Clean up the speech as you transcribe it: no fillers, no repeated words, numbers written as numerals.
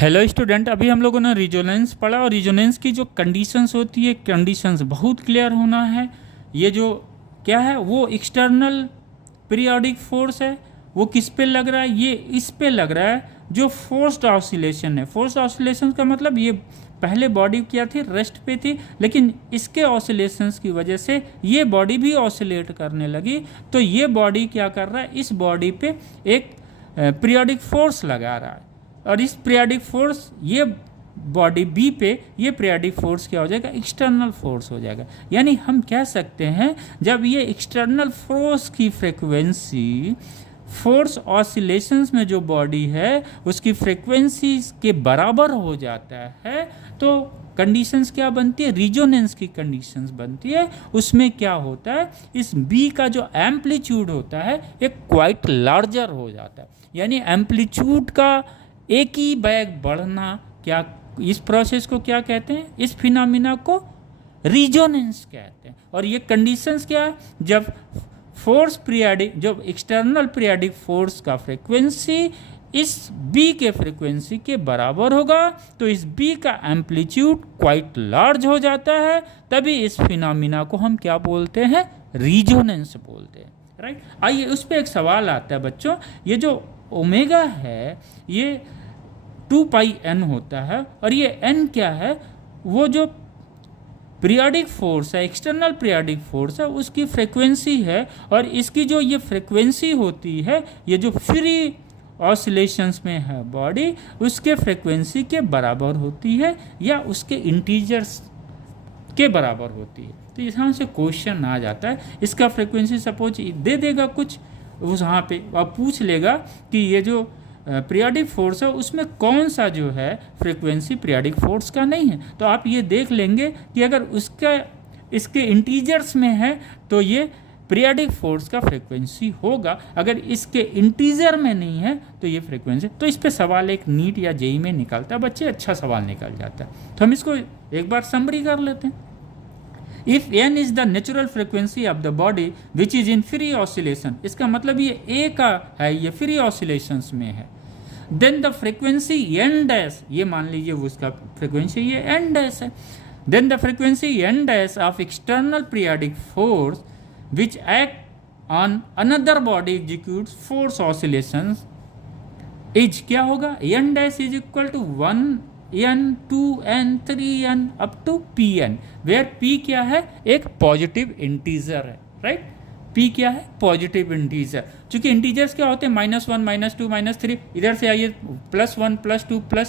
Hello student, अभी हम लोगों ने रिजोनेंस पढ़ा और रिजोनेंस की जो कंडीशंस होती है, कंडीशंस बहुत क्लियर होना है। ये जो क्या है वो एक्सटर्नल पीरियोडिक फोर्स है, वो किस पे लग रहा है? ये इस पे लग रहा है जो फोर्स्ड ऑसिलेशन है। फोर्स्ड ऑसिलेशन का मतलब ये पहले बॉडी क्या थी, रेस्ट पे थी, लेकिन इसके ऑसिलेशंस की वजह से ये बॉडी भी ऑसिलेट करने लगी। तो ये बॉडी क्या कर रहा है, इस बॉडी पे एक पीरियोडिक फोर्स लगा रहा है, और इस पीरियोडिक फोर्स ये बॉडी बी पे ये पीरियोडिक फोर्स क्या हो जाएगा, एक्सटर्नल फोर्स हो जाएगा। यानी हम कह सकते हैं जब ये एक्सटर्नल फोर्स की फ्रिक्वेंसी फोर्स ऑसिलेशंस में जो बॉडी है उसकी फ्रिक्वेंसी के बराबर हो जाता है, तो कंडीशंस क्या बनती है, रिजोनेंस की कंडीशंस बनती है। उसमें क्या होता है, इस बी का जो एम्पलीट्यूड होता है एक क्वाइट लार्जर हो जाता है। यानी एम्पलीट्यूड का एक ही बैग बढ़ना, क्या इस प्रोसेस को क्या कहते हैं, इस फिनोमिना को रिजोनेंस कहते हैं। और ये कंडीशंस क्या है, जब फोर्स पीरियोडिक, जब एक्सटर्नल पीरियोडिक फोर्स का फ्रीक्वेंसी इस बी के फ्रीक्वेंसी के बराबर होगा, तो इस बी का एम्पलीट्यूड क्वाइट लार्ज हो जाता है, तभी इस फिनोमिना को हम क्या बोलते हैं, रिजोनेंस बोलते हैं। राइट। आइए उस पर एक सवाल आता है बच्चों, ये जो ओमेगा है ये 2πn होता है, और ये n क्या है, वो जो पीरियोडिक फोर्स है, एक्सटर्नल पीरियोडिक फोर्स है, उसकी फ्रीक्वेंसी है। और इसकी जो ये फ्रीक्वेंसी होती है, ये जो फ्री ऑसिलेशंस में है बॉडी, उसके फ्रीक्वेंसी के बराबर होती है या उसके इंटीजर्स के बराबर होती है। तो यहाँ से क्वेश्चन आ जाता है, इसका फ्रीक्वेंसी सपोज दे देगा कुछ उस वहाँ पे, आप पूछ लेगा कि ये जो पीरियोडिक फोर्स है उसमें कौन सा जो है फ्रीक्वेंसी पीरियोडिक फोर्स का नहीं है। तो आप ये देख लेंगे कि अगर उसका इसके इंटीजर्स में है तो ये पीरियोडिक फोर्स का फ्रीक्वेंसी होगा, अगर इसके इंटीजर में नहीं है तो ये फ्रीक्वेंसी। तो इस पे सवाल एक नीट या जेई में निकलता है बच्चे, अच्छा सवाल निकल जाता है। तो हम इसको एक बार समरी कर लेते हैं। If n is the natural frequency of the body which is in free oscillation, इसका मतलब ये a का है, ये free oscillations में है, then the frequency n dash, ये मान लीजिए उसका frequency ये n dash है, then the frequency n dash of external periodic force which act on another body executes force oscillations is क्या होगा, n dash is equal to 1 n 2 n 3 n up to pn, where p क्या है, एक positive integer है। Right, p क्या है, positive integer. चूंकि integers क्या होते हैं, -1 -2 -3, इधर से आइए +1 +2 +3